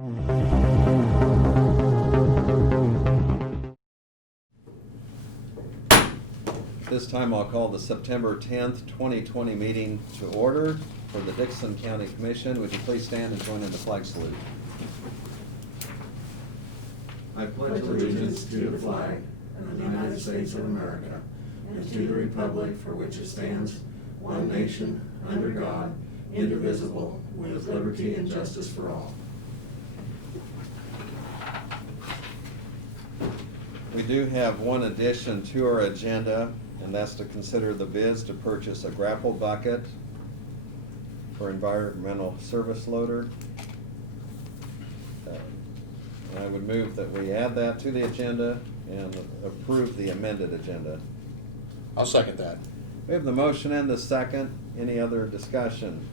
This time I'll call the September 10th, 2020 meeting to order for the Dickson County Commission. Would you please stand and join in the flag salute? I pledge allegiance to the flag of the United States of America and to the republic for which it stands, one nation, under God, indivisible, with liberty and justice for all. We do have one addition to our agenda, and that's to consider the bids to purchase a grapple bucket for environmental service loader. I would move that we add that to the agenda and approve the amended agenda. I'll second that. We have the motion and the second. Any other discussion?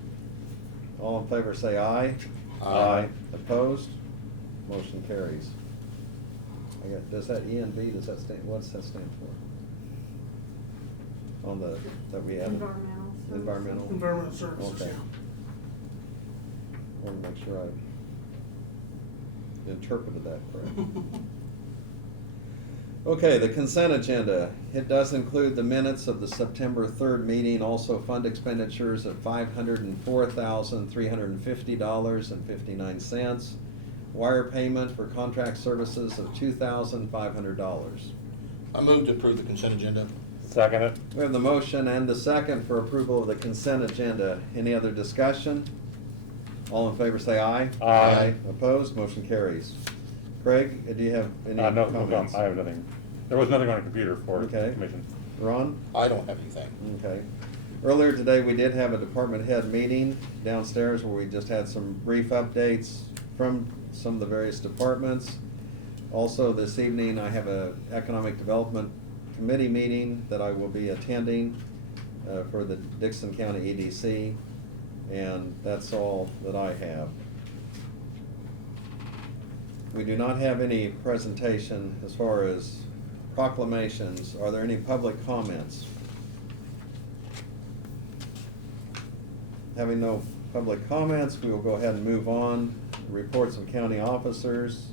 All in favor say aye. Aye. Opposed? Motion carries. Does that ENV, does that stand, what's that stand for? On the, that we added? Environmental? Environmental services, Okay. Want to make sure I interpreted that correct. Okay, the consent agenda. It does include the minutes of the September 3rd meeting, also fund expenditures of $504,350.59. Wire payment for contract services of $2,500. I move to approve the consent agenda. Second it. We have the motion and the second for approval of the consent agenda. Any other discussion? All in favor say aye. Aye. Opposed? Motion carries. Craig, do you have any No, comments? I have nothing. There was nothing on the computer for Okay. the commission. Ron? I don't have anything. Okay. Earlier today, we did have a department head meeting downstairs where we just had some brief updates from some of the various departments. Also, this evening, I have a Economic Development Committee meeting that I will be attending for the Dickson County EDC, and that's all that I have. We do not have any presentation as far as proclamations. Are there any public comments? Having no public comments, we will go ahead and move on. Reports of county officers.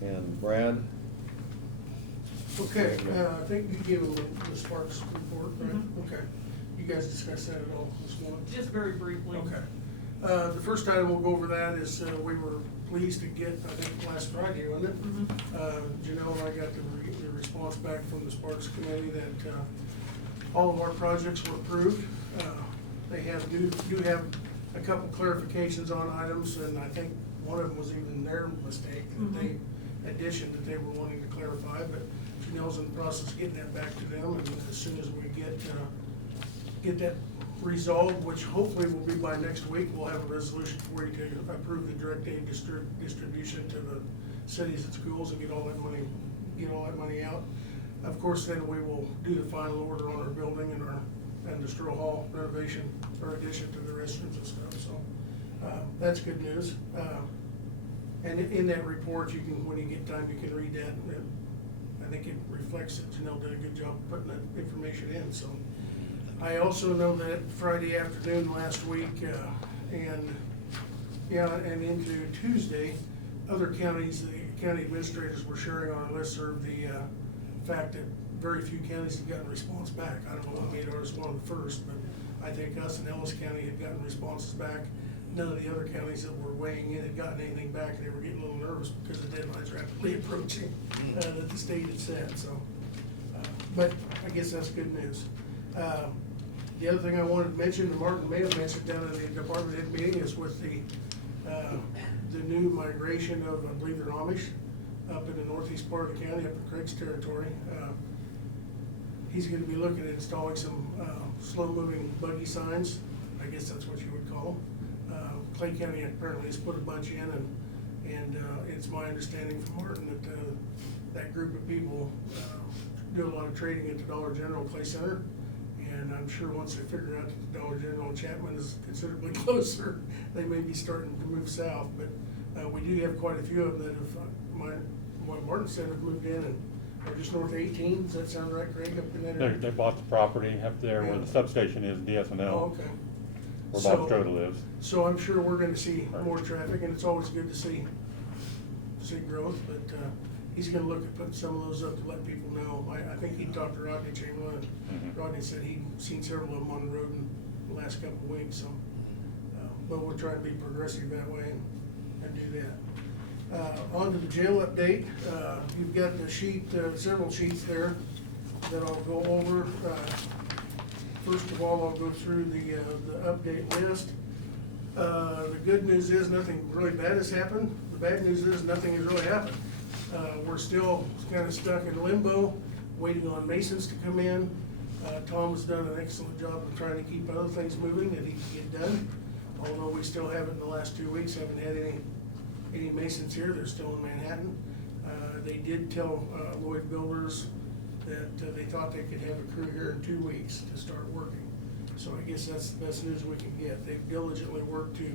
And Brad? Okay, I think you gave the Sparks report, right? Okay. You guys discussed that at all this morning? Just very briefly. Okay. The first item we'll go over that is we were pleased to get, I think last Friday, wasn't it? Janelle and I got the response back from the Sparks Committee that all of our projects were approved. They do have a couple clarifications on items, and I think one of them was even their mistake, that they addition that they were wanting to clarify, but Janelle's in the process of getting that back to them, and as soon as we get that resolved, which hopefully will be by next week, we'll have a resolution for you to approve the direct aid distribution to the cities and schools and get all that money out. Of course, then we will do the final order on our building and the Stroh Hall renovation or addition to the restrooms and stuff, so that's good news. And in that report, you can, when you get time, you can read that. I think it reflects that Janelle did a good job putting that information in, so. I also know that Friday afternoon last week, and into Tuesday, other counties, the county administrators were sharing on a listserv the fact that very few counties had gotten a response back. I don't know what made ours one of the first, but I think us and Ellis County had gotten responses back. None of the other counties that were weighing in had gotten anything back, and they were getting a little nervous because the deadline's rapidly approaching that the state had set. So, but I guess that's good news. The other thing I wanted to mention, and Martin may have mentioned down in the department head meeting, is with the new migration of, I believe they're Amish, up in the northeast part of the county, up in Craig's territory. He's gonna be looking at installing some slow-moving buggy signs. I guess that's what you would call them. Clay County apparently has put a bunch in, and it's my understanding from Martin that that group of people do a lot of trading at the Dollar General Clay Center. And I'm sure once they figure out that the Dollar General in Chapman is considerably closer, they may be starting to move south. But we do have quite a few of them that have, what Martin said, have moved in and are just north of 18. Does that sound right, Craig? Up in that area? They bought the property up there where the substation is, DSNL. Oh, okay. Where Bob Strode lives. So I'm sure we're gonna see more traffic, and it's always good to see see growth, but, he's gonna look at putting some of those up to let people know. I think he talked to Rodney Chamberlain, and Mhm. Rodney said he'd seen several of them on the road in the last couple of weeks, so. But we're trying to be progressive that way and do that. On to the jail update, you've got the sheet, several sheets there that I'll go over. First of all, I'll go through the update list. The good news is nothing really bad has happened. The bad news is nothing has really happened. We're still kind of stuck in limbo, waiting on masons to come in. Tom's done an excellent job of trying to keep other things moving that he can get done. Although we still haven't, in the last 2 weeks, haven't had any masons here. They're still in Manhattan. They did tell Lloyd Builders that they thought they could have a crew here in 2 weeks to start working. So I guess that's the best news we can get. They've diligently worked to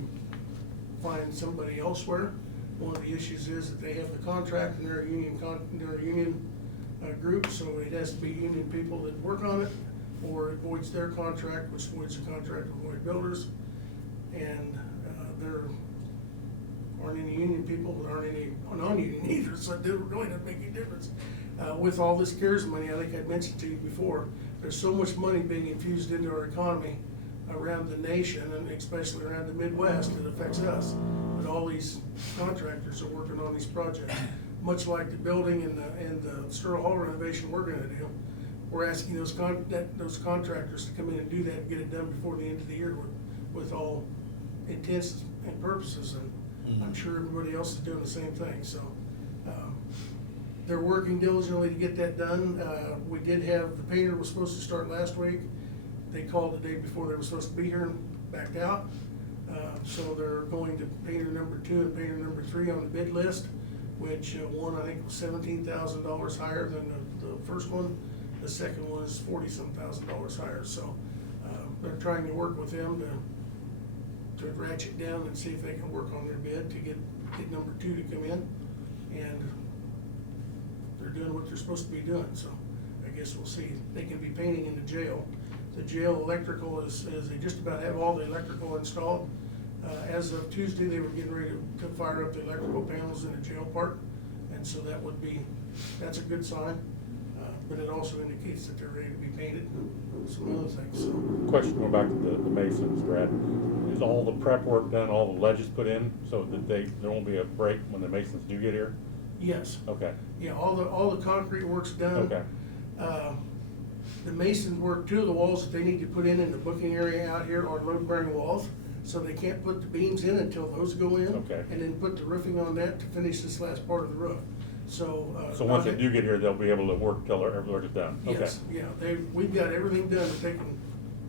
find somebody elsewhere. One of the issues is that they have the contract and they're a union group, so it has to be union people that work on it, or it voids their contract, which voids the contract with Lloyd Builders. And there aren't any union people, there aren't any non-union either, so it really doesn't make any difference. With all this CARES money, I think I mentioned to you before, there's so much money being infused into our economy around the nation, and especially around the Midwest, it affects us. But all these contractors are working on these projects, much like the building and the Sterling Hall renovation we're gonna do. We're asking those contractors to come in and do that and get it done before the end of the year with all intents and purposes, and I'm sure everybody else is doing the same thing, so. They're working diligently to get that done. We did have, the painter was supposed to start last week. They called the day before they were supposed to be here and backed out. So they're going to painter number 2 and painter number 3 on the bid list, which one I think was $17,000 higher than the first one. The second one is $40-some thousand higher, so they're trying to work with them to ratchet down and see if they can work on their bid to get number 2 to come in. And they're doing what they're supposed to be doing, so I guess we'll see. They can be painting in the jail. The jail electrical is they just about have all the electrical installed. As of Tuesday, they were getting ready to fire up the electrical panels in the jail part, and so that's a good sign. But it also indicates that they're ready to be painted and some other things, so. Question, going back to the masons, Brad. Is all the prep work done, all the ledges put in, so that there won't be a break when the masons do get here? Yes. Okay. Yeah, all the concrete work's done. Okay. The masons work 2 of the walls that they need to put in the booking area out here are load-bearing walls, so they can't put the beams in until those go in. Okay. And then put the roofing on that to finish this last part of the roof, so. So once they do get here, they'll be able to work till their work is done? Okay. Yes, yeah, we've got everything done that they can.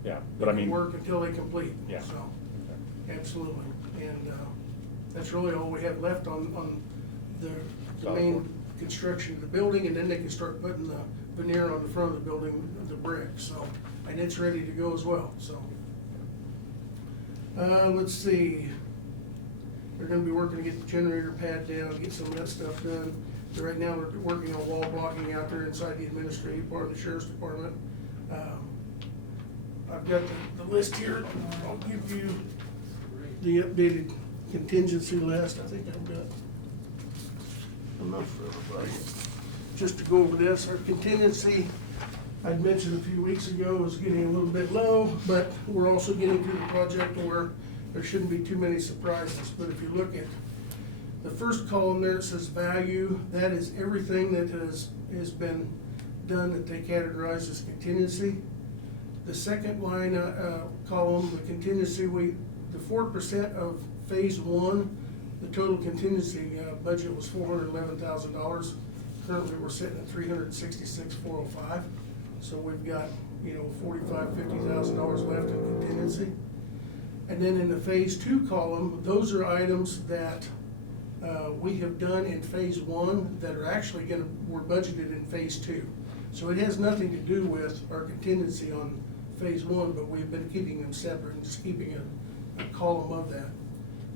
Yeah, They but I can mean. work until they complete, Yeah. so, Okay. absolutely. And, that's really all we have left on the Solid main work. construction of the building, and then they can start putting the veneer on the front of the building, the brick, so, and it's ready to go as well, so. Let's see, they're gonna be working to get the generator pad down, get some of that stuff done. So right now, we're working on wall blocking out there inside the administrative part of the sheriff's department. I've got the list here, I'll give you the updated contingency list, I think I've got enough for everybody. Just to go over this, our contingency, I'd mentioned a few weeks ago, was getting a little bit low, but we're also getting to the project where there shouldn't be too many surprises. But if you look at the first column there, it says value, that is everything that has been done that they categorize as contingency. The second line, column, the contingency, the 4% of phase 1, the total contingency budget was $411,000. Currently, we're sitting at $366,405. So we've got, $45,000, $50,000 left in contingency. And then in the phase 2 column, those are items that we have done in phase 1 that are actually were budgeted in phase 2. So it has nothing to do with our contingency on phase 1, but we've been keeping them separate and just keeping a column of that.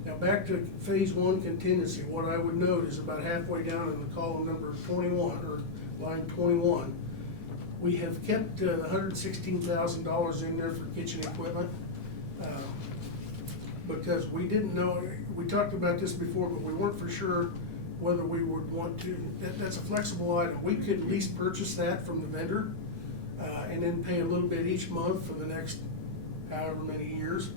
Now back to phase 1 contingency, what I would note is about halfway down in the column number 21, or line 21, we have kept $116,000 in there for kitchen equipment. Because we didn't know, we talked about this before, but we weren't for sure whether we would want to, that's a flexible item. We could lease purchase that from the vendor, and then pay a little bit each month for the next however many years,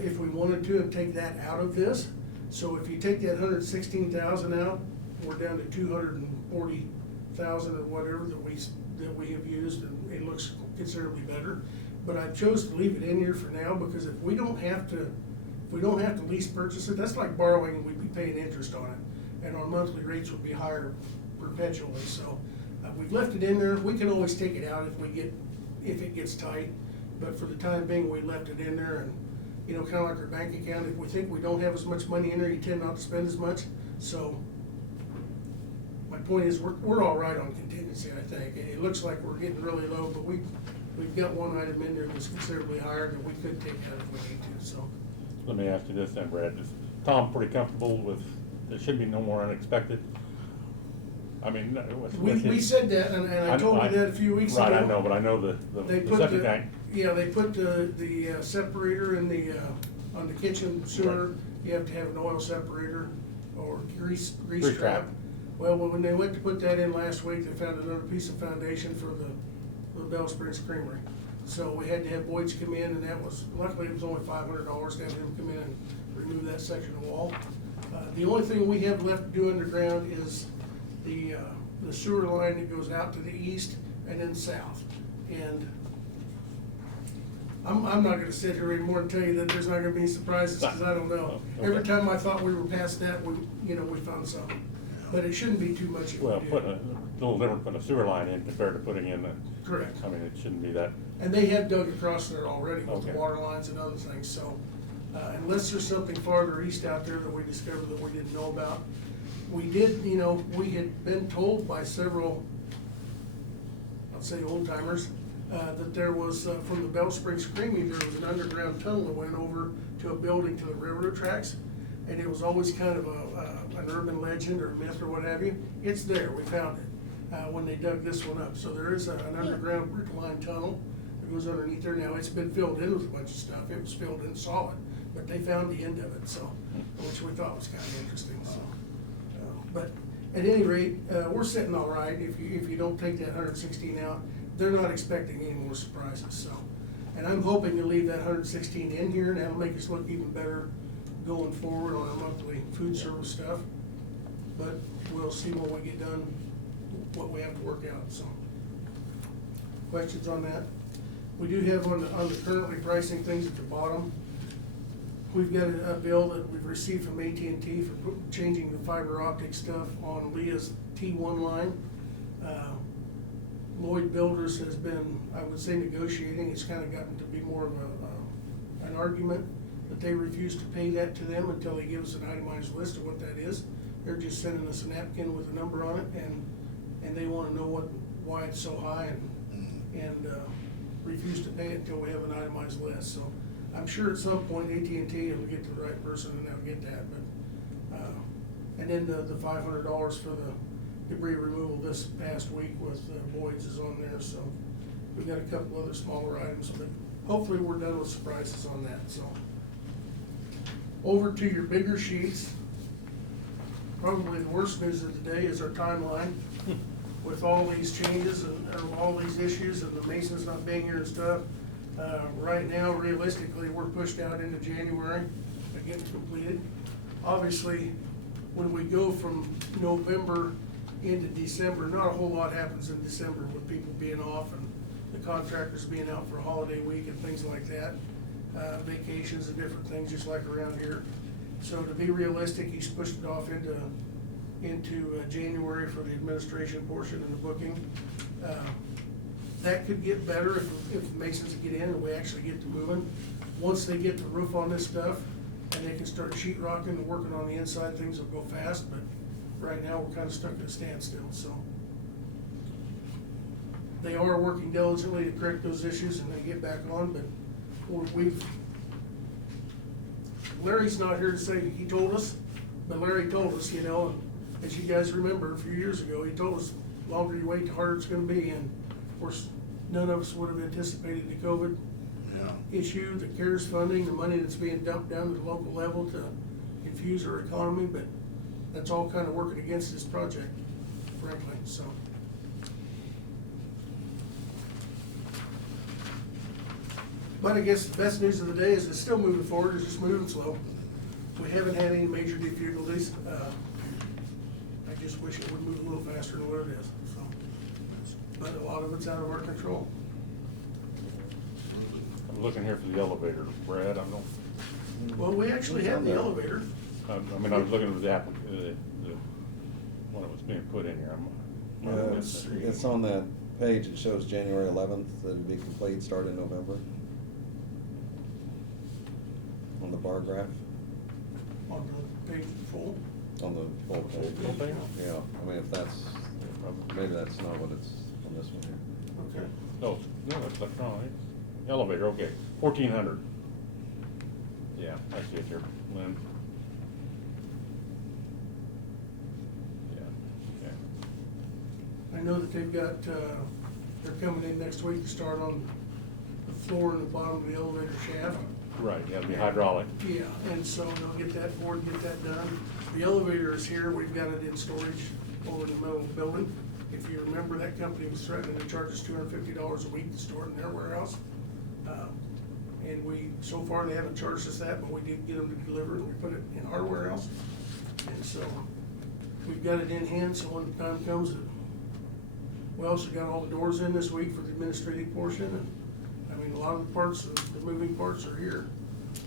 if we wanted to, and take that out of this. So if you take that 116,000 out, we're down to 240,000 or whatever that we have used, and it looks considerably better. But I chose to leave it in here for now, because if we don't have to lease purchase it, that's like borrowing and we'd be paying interest on it, and our monthly rates would be higher perpetually. So we've left it in there. We can always take it out if it gets tight, but for the time being, we left it in there. And you know, kind of like our bank account, if we think we don't have as much money in there, you tend not to spend as much. So my point is, we're all right on contingency, I think. It looks like we're getting really low, but we've got one item in there that's considerably higher that we could take out if we need to, so. Let me ask you this then, Brad, is Tom pretty comfortable with, there should be no more unexpected? I mean, We said that, and I told you that a few weeks ago. Right, I know, but I know the They put septic tank. Yeah, they put the separator in on the kitchen sewer. Right. You have to have an oil separator or grease Grease trap. trap. Well, when they went to put that in last week, they found another piece of foundation for the Bell Springs Creamery. So we had to have Boyd's come in, and luckily it was only $500 to have him come in and remove that section of wall. The only thing we have left to do underground is the sewer line that goes out to the east and then south. And I'm not gonna sit here anymore and tell you that there's not gonna be any surprises, because I don't know. Okay. Every time I thought we were past that, we found something. But it shouldn't be too much. Well, putting a little different putting a sewer line in compared to putting in Correct. I mean, it shouldn't be that. And they have dug across there already with the Okay. water lines and other things, so, unless there's something farther east out there that we discovered that we didn't know about. We did, we had been told by several, I'll say old timers, that there was, from the Bell Springs Creamery, there was an underground tunnel that went over to a building to the railroad tracks. And it was always kind of an urban legend or myth or what have you. It's there, we found it, when they dug this one up. So there is an underground brick line tunnel that goes underneath there. Now, it's been filled in with a bunch of stuff. It was filled in solid, but they found the end of it, so, which we thought was kind of interesting, so. But at any rate, we're sitting all right. If you don't take that 116 out, they're not expecting any more surprises, so. And I'm hoping to leave that 116 in here, and that'll make us look even better going forward on our monthly food service stuff. But we'll see when we get done, what we have to work out, so. Questions on that? We do have on the currently pricing things at the bottom. We've got a bill that we've received from AT&T for changing the fiber optic stuff on Leah's T1 line. Lloyd Builders has been, I would say, negotiating. It's kind of gotten to be more of an argument that they refuse to pay that to them until they give us an itemized list of what that is. They're just sending us a napkin with a number on it, and they want to know why it's so high, and refuse to pay it until we have an itemized list. So I'm sure at some point AT&T will get to the right person and they'll get that. But and then the $500 for the debris removal this past week with Boyd's is on there. So we've got a couple other smaller items, but hopefully we're done with surprises on that. So over to your bigger sheets. Probably the worst news of the day is our timeline with all these changes and all these issues and the Masons not being here and stuff. Right now, realistically, we're pushed out into January to get completed. Obviously, when we go from November into December, not a whole lot happens in December with people being off and the contractors being out for a holiday week and things like that. Vacations and different things, just like around here. So to be realistic, he's pushed it off into January for the administration portion and the booking. That could get better if Masons get in and we actually get to moving. Once they get the roof on this stuff and they can start sheet rocking and working on the inside, things will go fast, but right now we're kind of stuck at a standstill, so. They are working diligently to correct those issues and then get back on, but Larry's not here to say he told us, but Larry told us, and as you guys remember a few years ago, he told us the longer you wait, the harder it's gonna be, and of course, none of us would have anticipated the COVID issue, the CARES funding, the money that's being dumped down to the local level to infuse our economy, but that's all kind of working against this project, frankly, so. But I guess the best news of the day is it's still moving forward, it's just moving slow. We haven't had any major difficulties. I just wish it would move a little faster than what it is, so. But a lot of it's out of our control. I'm looking here for the elevator, Brad, I don't, Well, we actually have the elevator. I mean, I was looking at the when it was being put in here, I'm. It's on that page, it shows January 11th, that it'd be complete, start in November. On the bar graph, On the page full. on the full page. Full page? Yeah, I mean, if that's, maybe that's not what it's on this one here. Okay. No, no, it's electronic. Elevator, okay, 1,400. Yeah, I see it here, Lynn. Yeah, okay. I know that they've got, they're coming in next week to start on the floor and the bottom of the elevator shaft. Right, yeah, it'll be hydraulic. Yeah, and so they'll get that board, get that done. The elevator is here, we've got it in storage over in the middle of the building. If you remember, that company was threatening to charge us $250 a week to store it in their warehouse. And so far, they haven't charged us that, but we did get them to deliver it, and we put it in our warehouse. And so, we've got it in hand, so when the time comes, we also got all the doors in this week for the administrative portion, and, I mean, a lot of the parts, the moving parts are here.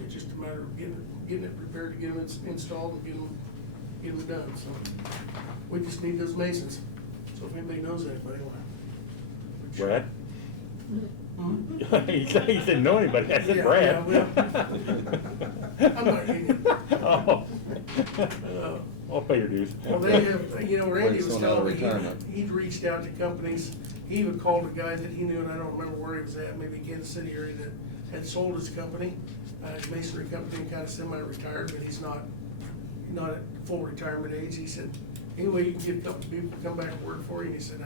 It's just a matter of getting it prepared to get them installed and get them done, so. We just need those masons, so if anybody knows anybody, Brad? Hmm? He didn't know anybody, I said Yeah, Brad. yeah, I'm not union. Oh. I'll pay your dues. Well, they have, Randy Wait, was so now telling me, retirement. he'd reached out to companies, he even called a guy that he knew, and I don't remember where he was at, maybe Kansas City area, that had sold his company, his masonry company, kind of semi-retired, but he's not at full retirement age. He said, anyway, you can get a couple people to come back and work for you, and he said,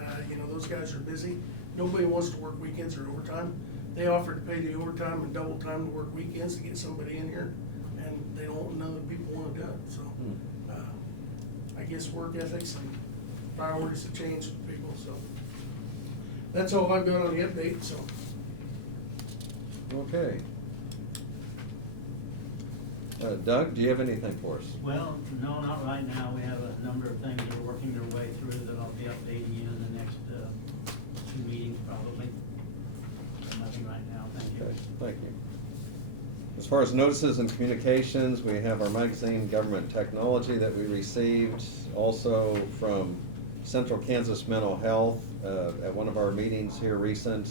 those guys are busy, nobody wants to work weekends or overtime. They offered to pay the overtime and double time to work weekends to get somebody in here, and they don't, none of the people wanna do it, so. I guess work ethics and priorities have changed for people, so. That's all I've got on the update, so. Okay. Doug, do you have anything for us? Well, no, not right now. We have a number of things that are working their way through that I'll be updating you in the next 2 meetings probably. Nothing right now, thank you. Okay, thank you. As far as notices and communications, we have our magazine, Government Technology, that we received. Also from Central Kansas Mental Health, at one of our meetings here recent,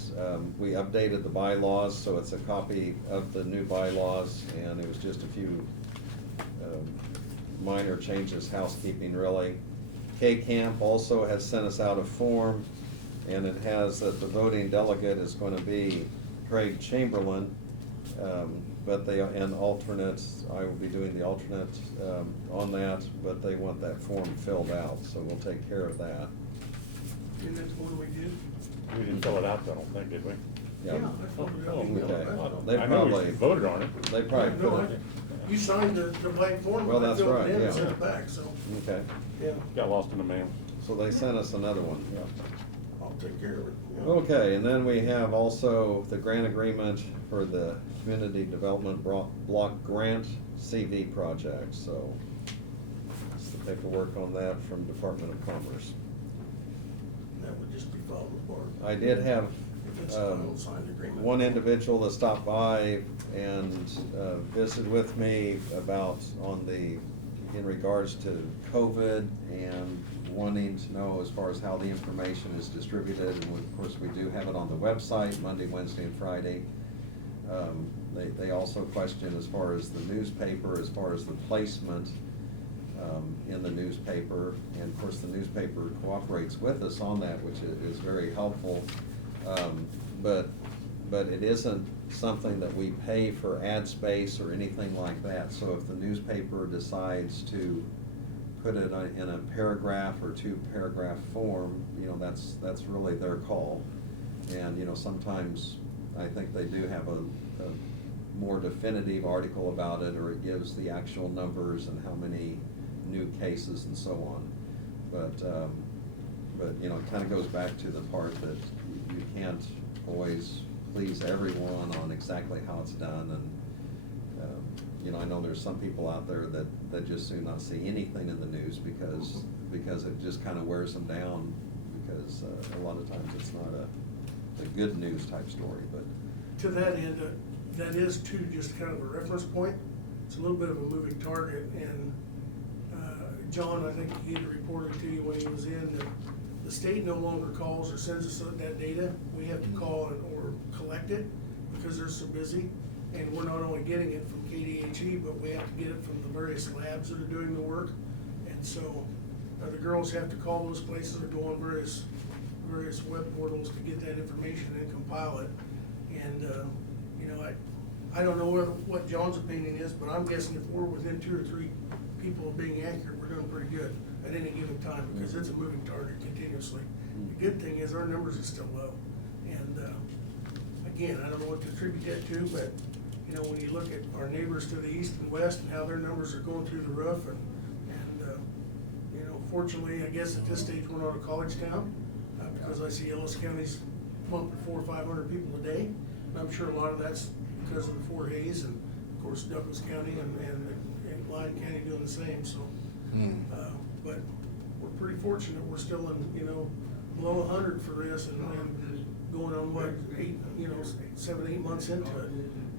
we updated the bylaws, so it's a copy of the new bylaws, and it was just a few minor changes, housekeeping really. K-Camp also has sent us out a form, and it has that the voting delegate is going to be Craig Chamberlain, but and alternates, I will be doing the alternate on that, but they want that form filled out, so we'll take care of that. And that's one we did. We didn't fill it out, I don't think, did we? I filled it out. Oh, You mailed it okay. out. They I know we probably- voted on it. They probably No, put it, you signed the blank form, Well, but I that's filled right, it in yeah. and sent it back, so, okay, yeah, Got lost in the mail. so they sent us another one. I'll take care of it. yeah. Okay, and then we have also the grant agreement for the Community Development Block Grant CV project, so it's the paperwork on that from Department of Commerce. That would just be followed with board. I did have If it's a final signed agreement. one individual that stopped by and visited with me about in regards to COVID and wanting to know as far as how the information is distributed, and of course, we do have it on the website, Monday, Wednesday, and Friday. They also question as far as the newspaper, as far as the placement in the newspaper, and of course, the newspaper cooperates with us on that, which is very helpful. But it isn't something that we pay for ad space or anything like that. So if the newspaper decides to put it in a paragraph or 2-paragraph form, that's really their call. And, sometimes I think they do have a more definitive article about it, or it gives the actual numbers and how many new cases and so on. But, you know, it kind of goes back to the part that you can't always please everyone on exactly how it's done. And, you know, I know there's some people out there that just do not see anything in the news because it just kind of wears them down, because a lot of times it's not a good news type story, but. To that end, that is too just kind of a reference point. It's a little bit of a moving target, and John, I think he had reported to you when he was in that the state no longer calls or sends us that data. We have to call it or collect it because they're so busy. And we're not only getting it from KDHE, but we have to get it from the various labs that are doing the work. And so the girls have to call those places or go on various web portals to get that information and compile it. And, you know, I don't know what John's opinion is, but I'm guessing if we're within 2 or 3 people of being accurate, we're doing pretty good at any given time, because it's a moving target continuously. The good thing is our numbers are still low. And, again, I don't know what to attribute that to, but, you know, when you look at our neighbors to the east and west and how their numbers are going through the roof, and you know, fortunately, I guess at this stage, we're not a college town, because I see Ellis County's pumping 400 or 500 people a day. And I'm sure a lot of that's because of the Fort Hays, and of course Douglas County and Lyon County doing the same, so. But we're pretty fortunate, we're still in, you know, below 100 for this, and going on what, 7, 8 months into it.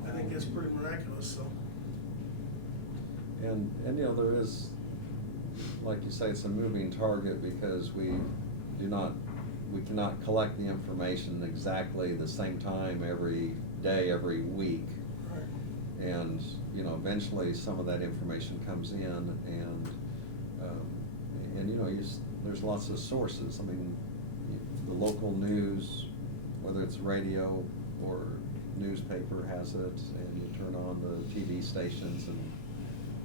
I think that's pretty miraculous, so. And you know, there is, like you say, it's a moving target because we cannot collect the information exactly the same time every day, every week. Right. And, you know, eventually some of that information comes in, and you know, there's lots of sources. I mean, the local news, whether it's radio or newspaper, has it, and you turn on the TV stations, and,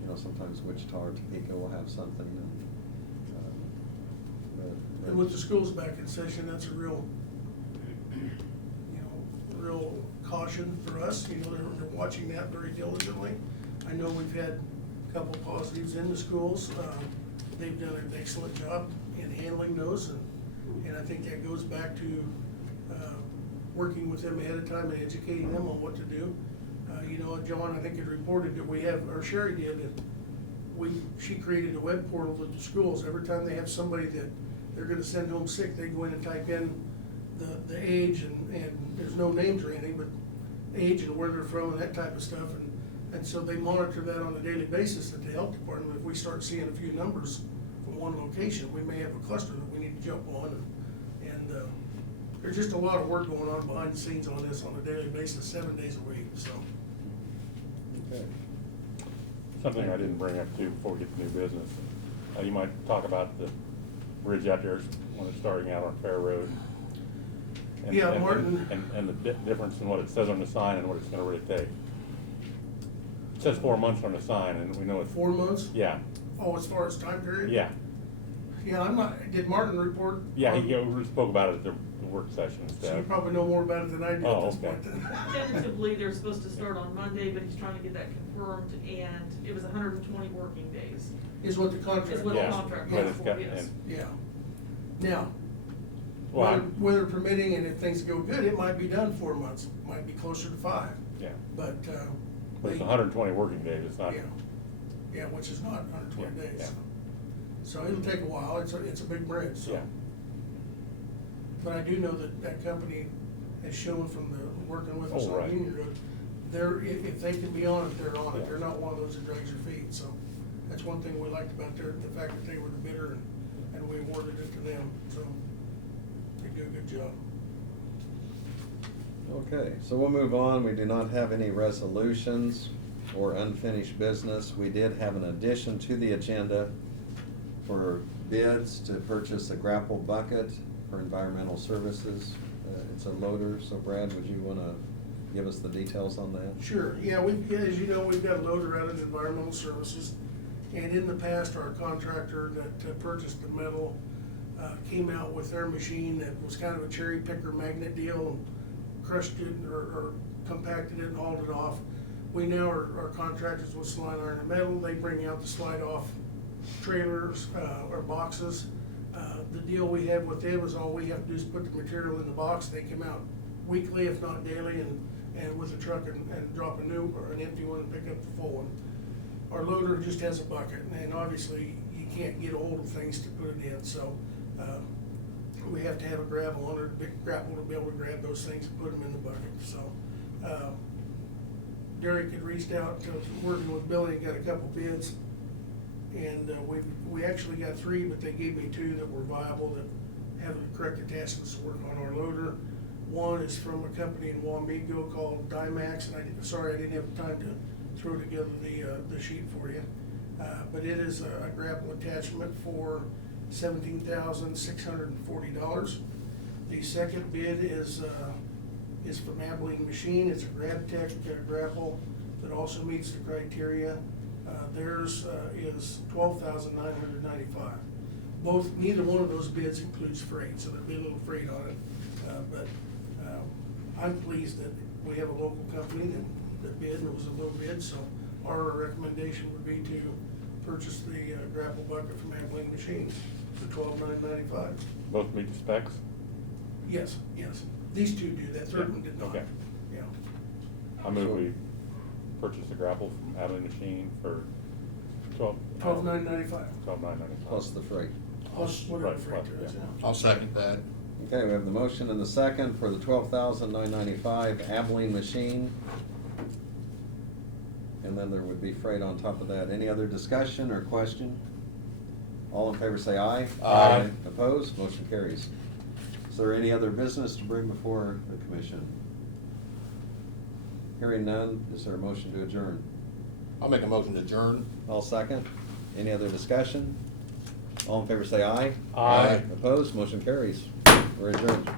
you know, sometimes Wichita or Topeka will have something, And with the schools back in session, that's a real, real caution for us. You know, they're watching that very diligently. I know we've had a couple positives in the schools. They've done an excellent job in handling those, and I think that goes back to working with them ahead of time and educating them on what to do. You know, John, I think it reported that we have, or Sherry did, and she created a web portal at the schools. Every time they have somebody that they're gonna send home sick, they go in and type in the age, and there's no names or anything, but age and where they're from and that type of stuff. And so they monitor that on a daily basis at the health department. If we start seeing a few numbers from one location, we may have a cluster that we need to jump on. And there's just a lot of work going on behind the scenes on this on a daily basis, 7 days a week, so. okay. Something I didn't bring up too before we get to new business. You might talk about the bridge out there when it's starting out on Fair Road. Yeah, Martin. And the difference in what it says on the sign and what it's gonna really take. It says 4 months on the sign, and we know it's. 4 months? Yeah, Oh, as far as time period? yeah. Yeah, I'm not, did Martin report? Yeah, we spoke about it at the work session and So stuff. you probably know more about it than I do Oh, at this okay. point then. Tentatively, they're supposed to start on Monday, but he's trying to get that confirmed, and it was 120 working days. Is what the contract. Is what the Yeah, contract but was it's for, got- yes. and- Yeah. Now, Well, weather permitting, and if things go good, it might be done 4 months, might be closer to 5. Yeah, But, but it's they- 120 working days, it's not. Yeah, yeah, which is not 120 Yeah, days. yeah. So it'll take a while, it's a big bridge, so. Yeah. But I do know that company has shown from the, working with us Oh, on right. Union Road, if they can be on it, they're on it. Yeah. They're not one of those that drags their feet, so. That's one thing we liked about the fact that they were the bidder, and we awarded it to them, so they do a good job. Okay, so we'll move on. We do not have any resolutions or unfinished business. We did have an addition to the agenda for bids to purchase a grapple bucket for environmental services. It's a loader, so Brad, would you wanna give us the details on that? Sure, yeah, as you know, we've got a loader out of environmental services. And in the past, our contractor that purchased the metal came out with their machine that was kind of a cherry picker magnet deal, and crushed it or compacted it and hauled it off. We now are contractors with slide iron and metal. They bring out the slide off trailers, or boxes. The deal we had with them is all we have to do is put the material in the box. They come out weekly, if not daily, and with a truck and drop a new or an empty one and pick up the full one. Our loader just has a bucket, and obviously you can't get a hold of things to put it in, so we have to have a gravel under, big grapple to be able to grab those things and put them in the bucket, so. Derek had reached out to, working with Billy, and got a couple bids, and we actually got 3, but they gave me 2 that were viable, that have the correct attachments to work on our loader. One is from a company in Wamego called Dymax, and I didn't have time to throw together the sheet for you. But it is a grapple attachment for $17,640. The second bid is from Abilene Machine. It's a GrabTech grapple that also meets the criteria. Theirs is $12,995. Neither one of those bids includes freight, so there'll be a little freight on it. But I'm pleased that we have a local company that bid, and it was a low bid, so our recommendation would be to purchase the grapple bucket from Abilene Machines for $12,995. Both meet the specs? Yes. These 2 do, that third one did not. Okay. Yeah. I move we purchase the grapple from Abilene Machine for $12,995. $12,995. Plus the freight. Plus whatever Right, freight plus, there is, yeah. yeah. I'll second that. Okay, we have the motion and the second for the $12,995 Abilene Machine. And then there would be freight on top of that. Any other discussion or question? All in favor say aye. Aye. Opposed? Motion carries. Is there any other business to bring before the commission? Hearing none, is there a motion to adjourn? I'll make a motion to adjourn. I'll second. Any other discussion? All in favor say aye. Aye. Opposed? Motion carries. We're adjourned.